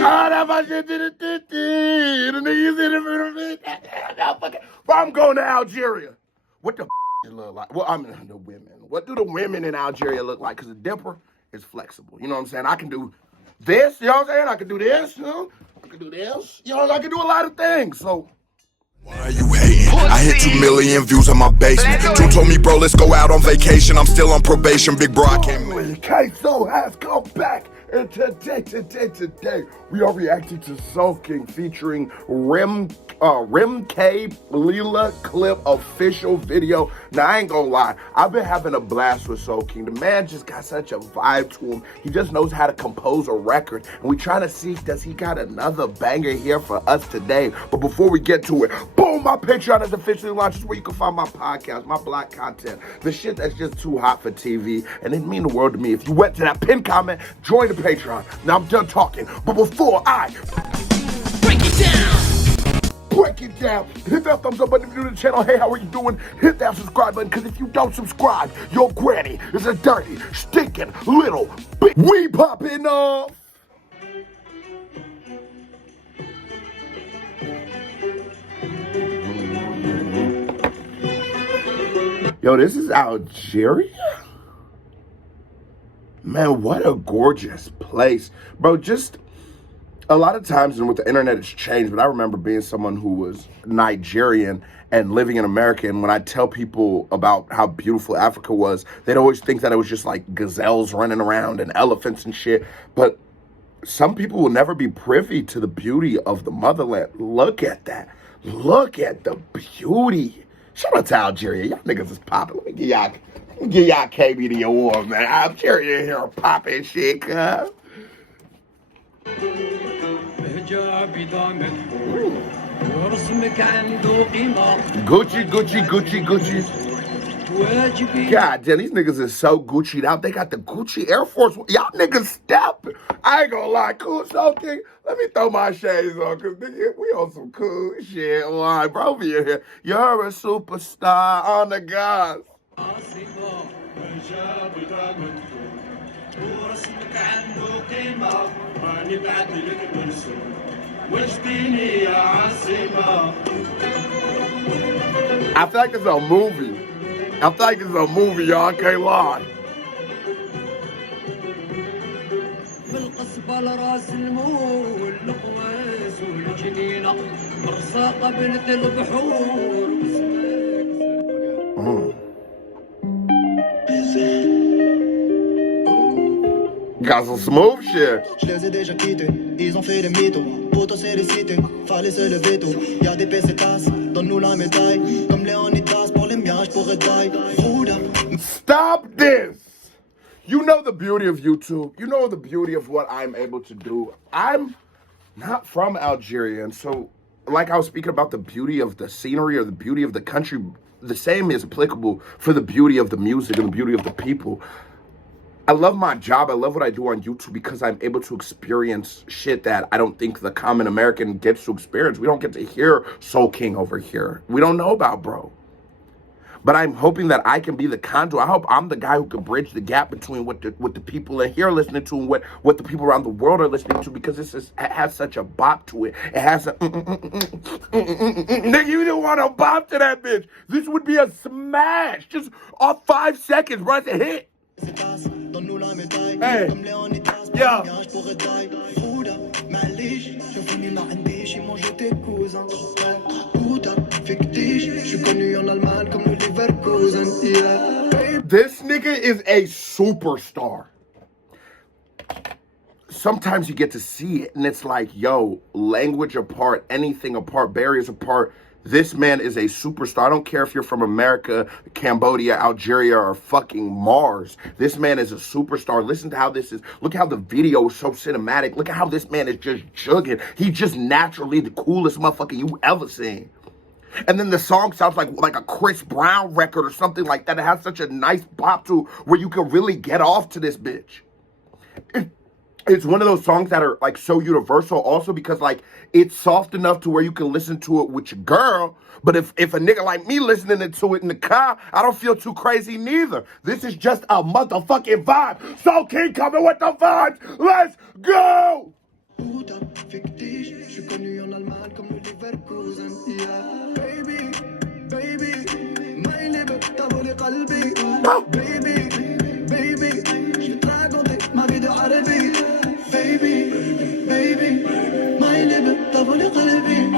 Ah, that my shit did it. The niggas did it. I'm going to Algeria. What the it look like? Well, I mean, the women. What do the women in Algeria look like? Because the dipper is flexible. You know what I'm saying? I can do this. You know what I'm saying? I can do this. You know? I can do this. You know, I can do a lot of things. So. Why are you hating? I hit 2 million views on my basement. June told me, bro, let's go out on vacation. I'm still on probation, big bro, I can't make Queso has come back. And today, we are reacting to Soolking featuring Rim K Lela clip official video. Now, I ain't gonna lie, I've been having a blast with Soolking. The man just got such a vibe to him. He just knows how to compose a record. And we trying to see, does he got another banger here for us today? But before we get to it, boom, my Patreon is officially launched. This is where you can find my podcast, my black content, the shit that's just too hot for TV. And it mean the world to me. If you went to that pinned comment, join the Patreon. Now I'm done talking, but before I break it down, hit that thumbs up button if you're new to the channel. Hey, how are you doing? Hit that subscribe button, because if you don't subscribe, your granny is a dirty, stinking little bitch. We popping off. Yo, this is Algeria? Man, what a gorgeous place. Bro, just a lot of times, and with the internet, it's changed, but I remember being someone who was Nigerian and living in America, and when I tell people about how beautiful Africa was, they'd always think that it was just like gazelles running around and elephants and shit, but some people will never be privy to the beauty of the motherland. Look at that. Look at the beauty. Shout out to Algeria. Y'all niggas is popping. Let me give y'all KB the award, man. Algeria here popping shit, cuz. Gucci. God damn, these niggas is so Gucci'd out. They got the Gucci Air Force. Y'all niggas step. I ain't gonna lie, cool Soolking. Let me throw my shades on, because nigga, we on some cool shit. Why, bro, be here. You're a superstar on the gods. I feel like it's a movie. I feel like it's a movie, y'all. I can't lie. Got some smooth shit. Je les ai déjà quittés, ils ont fait des mythos. Poto c'est les cités, fallait se lever tôt. Y'a des pesetas, donne-nous la médaille. Comme Léonidas, pour les miens, j'pourrais die. Stop this! You know the beauty of YouTube. You know the beauty of what I'm able to do. I'm not from Algeria, and so, like I was speaking about the beauty of the scenery or the beauty of the country, the same is applicable for the beauty of the music and the beauty of the people. I love my job. I love what I do on YouTube because I'm able to experience shit that I don't think the common American gets to experience. We don't get to hear Soolking over here. We don't know about bro. But I'm hoping that I can be the conduit. I hope I'm the guy who can bridge the gap between what the people in here are listening to and what the people around the world are listening to, because it has such a bop to it. It has a nigga, you didn't want to bop to that bitch. This would be a smash. Just off 5 seconds, bro. It's a hit. Hey, yeah. This nigga is a superstar. Sometimes you get to see it and it's like, yo, language apart, anything apart, barriers apart, this man is a superstar. I don't care if you're from America, Cambodia, Algeria, or fucking Mars. This man is a superstar. Listen to how this is. Look how the video is so cinematic. Look at how this man is just jugging. He's just naturally the coolest motherfucker you ever seen. And then the song sounds like a Chris Brown record or something like that. It has such a nice bop to where you can really get off to this bitch. it's one of those songs that are like so universal also because like it's soft enough to where you can listen to it with your girl. But if a nigga like me listening to it in the car, I don't feel too crazy neither. This is just a motherfucking vibe. Soolking coming with the vibes. Let's go! fictif, je suis connu en Allemagne comme le Leverkusen. Yeah, baby, baby, my nigga, t'as volé qalbi. Baby, baby, je vais te raconter ma vie de Arabi. Baby, baby, my nigga, t'as volé qalbi.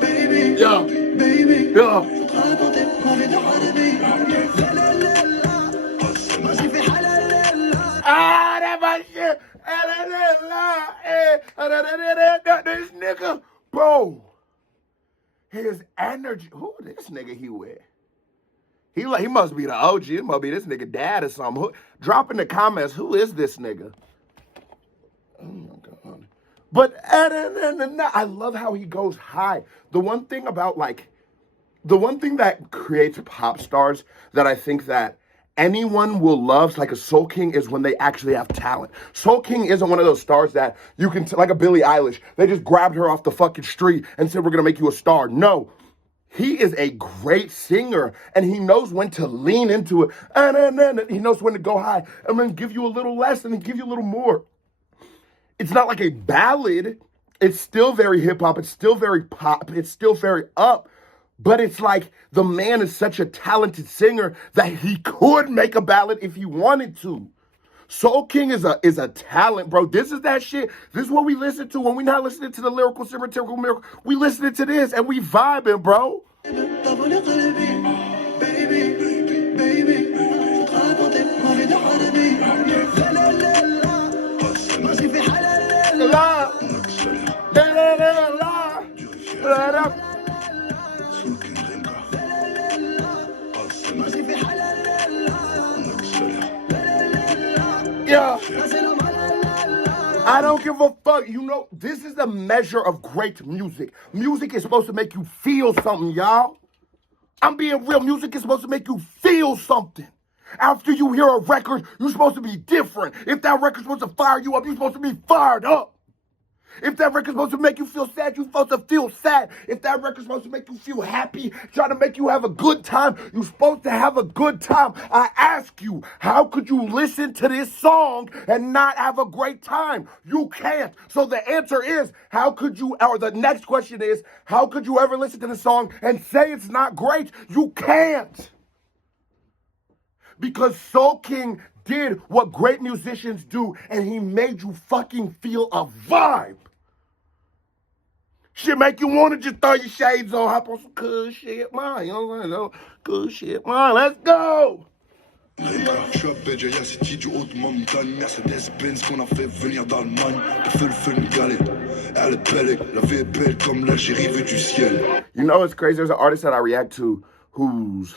Baby, Yeah, baby, yeah. je vais te raconter ma vie de Arabi. Lela, lela, ماشي في حالة lela. Ah, that my shit. This nigga, bro, his energy. Who this nigga he with? He must be the OG. It must be this nigga dad or something. Drop in the comments, who is this nigga? Oh my God. But I love how he goes high. The one thing that creates pop stars that I think that anyone will love, like a Soolking, is when they actually have talent. Soolking isn't one of those stars that you can, like a Billie Eilish, they just grabbed her off the fucking street and said, we're gonna make you a star. No, he is a great singer and he knows when to lean into it. And he knows when to go high and then give you a little less and then give you a little more. It's not like a ballad. It's still very hip hop. It's still very pop. It's still very up. But it's like the man is such a talented singer that he could make a ballad if he wanted to. Soolking is a talent, bro. This is that shit. This is what we listen to when we're not listening to the lyrical cemeterical miracle. We listening to this and we vibing, bro. Yeah. I don't give a fuck. You know, this is the measure of great music. Music is supposed to make you feel something, y'all. I'm being real. Music is supposed to make you feel something. After you hear a record, you're supposed to be different. If that record's supposed to fire you up, you're supposed to be fired up. If that record's supposed to make you feel sad, you're supposed to feel sad. If that record's supposed to make you feel happy, trying to make you have a good time, you're supposed to have a good time. I ask you, how could you listen to this song and not have a great time? You can't. So the answer is, how could you, or the next question is, how could you ever listen to the song and say it's not great? You can't. Because Soolking did what great musicians do, and he made you fucking feel a vibe. Shit make you want to just throw your shades on, hop on some cool shit, man. You know what I'm saying? Cool shit, man. Let's go. Je suis à Béjaïa City du haut de ma montagne. Mercedes-Benz qu'on a fait venir d'Allemagne. Pour faire le fun galette. Elle est belle, la vie est belle comme l'Algérie vue du ciel. You know what's crazy? There's an artist that I react to who's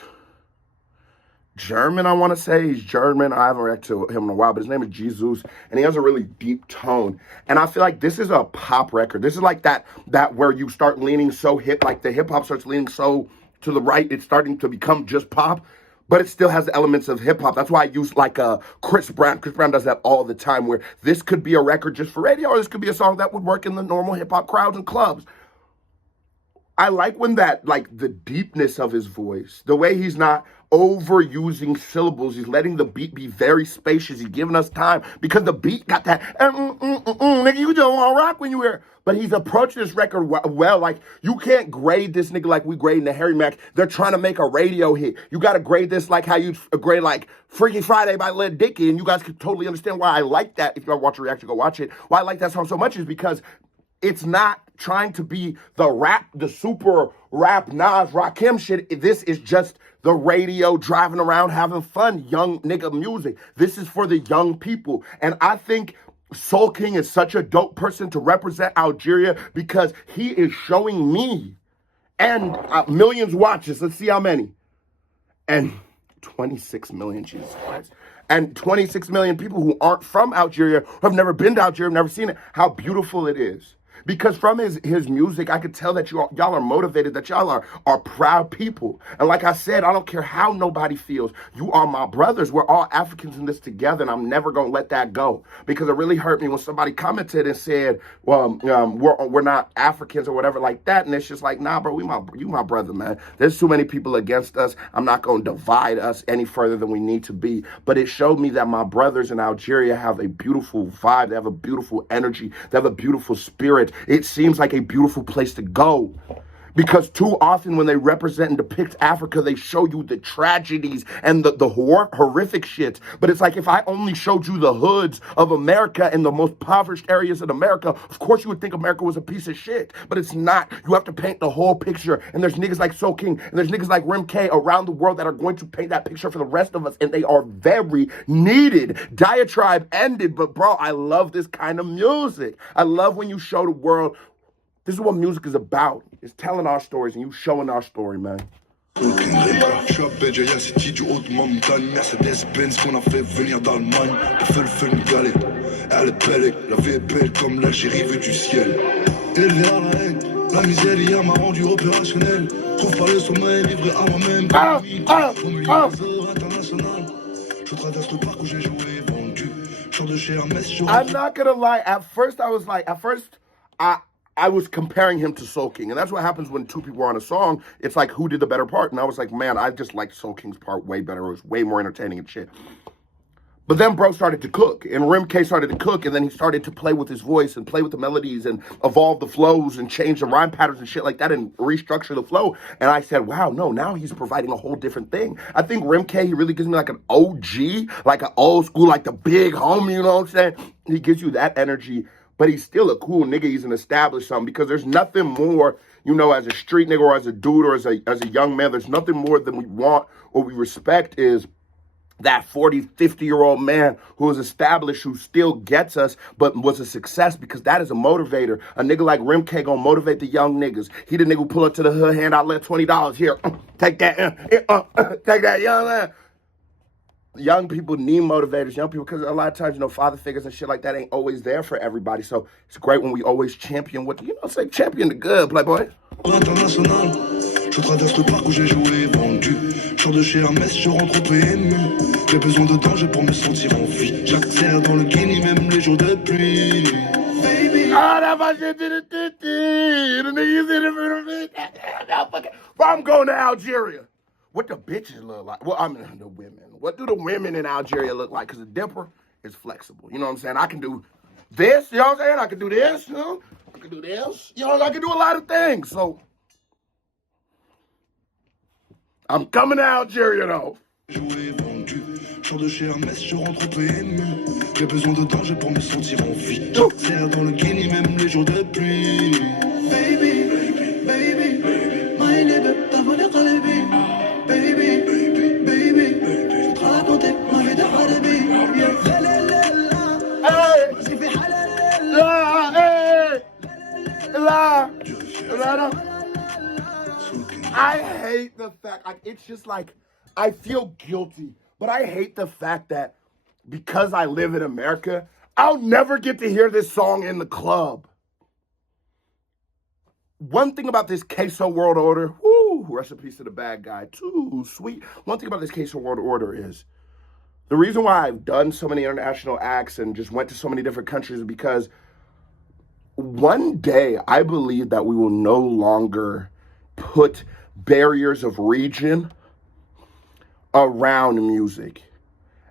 German, I want to say. He's German. I haven't reacted to him in a while, but his name is Jesus, and he has a really deep tone. And I feel like this is a pop record. This is like that where you start leaning so hip, like the hip-hop starts leaning so to the right, it's starting to become just pop, but it still has elements of hip-hop. That's why I use like Chris Brown. Chris Brown does that all the time, where this could be a record just for radio, or this could be a song that would work in the normal hip-hop crowds and clubs. I like when that, like the deepness of his voice, the way he's not overusing syllables, he's letting the beat be very spacious, he's giving us time, because the beat got that, nigga, you just want to rock when you hear it. But he's approaching this record well. Like, you can't grade this nigga like we grading the Harry Mack. They're trying to make a radio hit. You got to grade this like how you grade like Freaky Friday by Lil Dicky, and you guys can totally understand why I like that. If you want to watch a reaction, go watch it. Why I like that song so much is because it's not trying to be the super rap Nas Rakim shit. This is just the radio driving around having fun, young nigga music. This is for the young people. And I think Soolking is such a dope person to represent Algeria because he is showing me and millions watches. Let's see how many. And 26 million, Jesus Christ. And 26 million people who aren't from Algeria, who have never been to Algeria, have never seen it, how beautiful it is. Because from his music, I could tell that y'all are motivated, that y'all are proud people. And like I said, I don't care how nobody feels. You are my brothers. We're all Africans in this together, and I'm never gonna let that go. Because it really hurt me when somebody commented and said, "Well, we're not Africans or whatever like that." And it's just like, nah, bro, you my brother, man. There's too many people against us. I'm not gonna divide us any further than we need to be. But it showed me that my brothers in Algeria have a beautiful vibe. They have a beautiful energy. They have a beautiful spirit. It seems like a beautiful place to go. Because too often when they represent and depict Africa, they show you the tragedies and the horrific shit. But it's like, if I only showed you the hoods of America and the most impoverished areas in America, of course you would think America was a piece of shit. But it's not. You have to paint the whole picture. And there's niggas like Soolking and there's niggas like Rim K around the world that are going to paint that picture for the rest of us. And they are very needed. Diatribe ended, but bro, I love this kind of music. I love when you show the world. This is what music is about. It's telling our stories and you showing our story, man. HighlandsorDie, Jaya City du haut de ma montagne. Mercedes-Benz qu'on a fait venir d'Allemagne. Feu galère, elle est belle, la vie est belle comme l'Algérie vue du ciel. Élevé à la haine, la misère hier m'a rendu opérationnel. Trouve pas le sommeil, livré à moi-même. Au milieu des heures internationales. Je traverse le parc où j'ai joué, vendu. Chant de chez Hermès, I'm not gonna lie, at first I was comparing him to Soolking, and that's what happens when two people are on a song. It's like, who did the better part? And I was like, man, I just liked Soolking's part way better. It was way more entertaining and shit. But then bro started to cook, and Rim K started to cook, and then he started to play with his voice and play with the melodies and evolve the flows and change the rhyme patterns and shit like that and restructure the flow. And I said, wow, no, now he's providing a whole different thing. I think Rim K, he really gives me like an OG, like an old school, like the big homie, you know what I'm saying? He gives you that energy. But he's still a cool nigga. He's an established something, because there's nothing more, you know, as a street nigga or as a dude or as a young man, there's nothing more than we want or we respect is that 40, 50-year-old man who is established, who still gets us, but was a success, because that is a motivator. A nigga like Rim K gonna motivate the young niggas. He the nigga who pull up to the hood, hand out, let $20 here. Take that, take that, young man. Young people need motivators, young people, because a lot of times, you know, father figures and shit like that ain't always there for everybody. So it's great when we always champion what, you know, say champion the good, playboy. International, je traverse le parc où j'ai joué, vendu. Chant de chez Hermès, je rentre au PMU. J'ai besoin de danger pour me sentir en vie. J'accélère dans le Guinée, même les jours de pluie. Baby. Ah, that my shit did it. The niggas in it. But I'm going to Algeria. What the bitches look like? Well, I mean, the women. What do the women in Algeria look like? Because the dipper is flexible. You know what I'm saying? I can do this, you know what I'm saying? I can do this, you know? I can do this. You know, I can do a lot of things. So, I'm coming to Algeria, though. Joué, vendu. Chant de chez Hermès, je rentre au PMU. J'ai besoin de danger pour me sentir en vie. J'accélère dans le Guinée, même les jours de pluie. Baby, baby, baby, my nigga, t'as volé qalbi. Baby, baby, baby, je te racontais ma vie de Arabi. Hey! J'ai fait halal. I hate the fact, like, it's just like, I feel guilty, but I hate the fact that because I live in America, I'll never get to hear this song in the club. One thing about this queso world order, whoo, rest in peace to the bad guy, too sweet. One thing about this queso world order is, the reason why I've done so many international acts and just went to so many different countries is because one day I believe that we will no longer put barriers of region around music.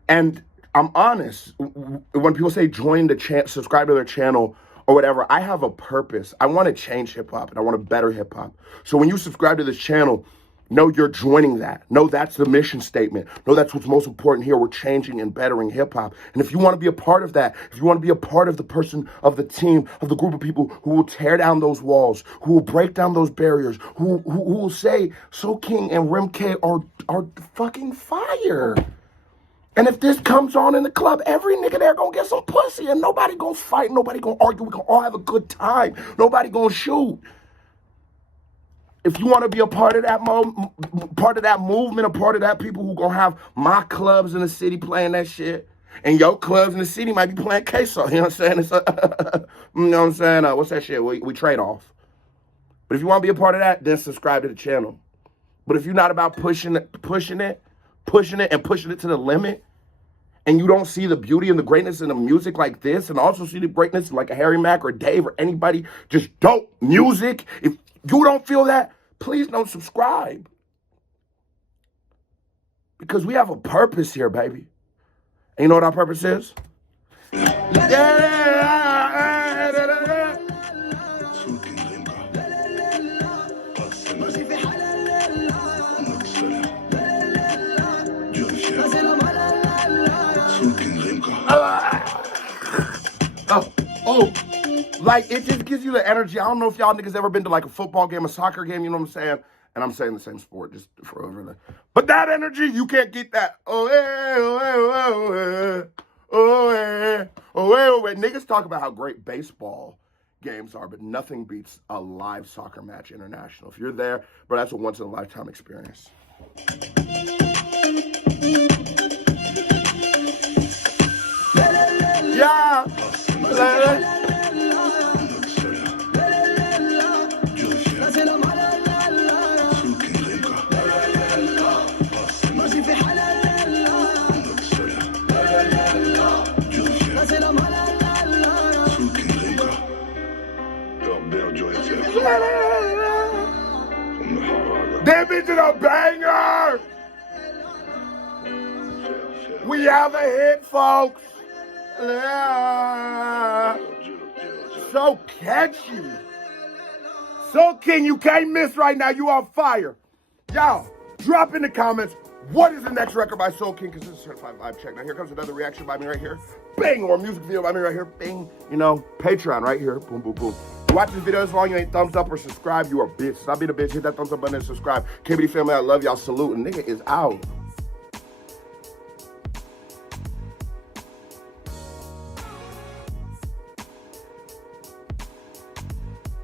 And I'm honest, when people say join the channel, subscribe to their channel or whatever, I have a purpose. I want to change hip hop and I want to better hip hop. So when you subscribe to this channel, know you're joining that. Know that's the mission statement. Know that's what's most important here. We're changing and bettering hip hop. And if you want to be a part of that, if you want to be a part of the person, of the team, of the group of people who will tear down those walls, who will break down those barriers, who will say Soolking and Rim K are fucking fire. And if this comes on in the club, every nigga there gonna get some pussy and nobody gonna fight, nobody gonna argue, we gonna all have a good time. Nobody gonna shoot. If you want to be a part of that movement, a part of that people who gonna have mock clubs in the city playing that shit, And your clubs in the city might be playing queso. You know what I'm saying? It's you know what I'm saying? What's that shit? We trade off. But if you want to be a part of that, then subscribe to the channel. But if you're not about pushing it to the limit, and you don't see the beauty and the greatness in the music like this, and also see the greatness like a Harry Mack or Dave or anybody, just dope music, if you don't feel that, please don't subscribe. Because we have a purpose here, baby. And you know what our purpose is? Like, it just gives you the energy. I don't know if y'all niggas ever been to like a football game, a soccer game, you know what I'm saying? And I'm saying the same sport, just for over there. But that energy, you can't get that. Niggas talk about how great baseball games are, but nothing beats a live soccer match international. If you're there, bro, that's a once-in-a-lifetime experience. Yeah. That bitch is a banger! We have a hit, folks! Yeah. So catchy! Soolking, you can't miss right now. You on fire. Y'all, drop in the comments, what is the next record by Soolking? Because this is certified live check. Now here comes another reaction by me right here. Bang! Or a music video by me right here. Bang! You know, Patreon right here. Boom, boom, boom. You watch this video as long as you ain't thumbs up or subscribe, you a bitch. Stop being a bitch. Hit that thumbs up button and subscribe. KBD family, I love y'all. Salute. And nigga is out.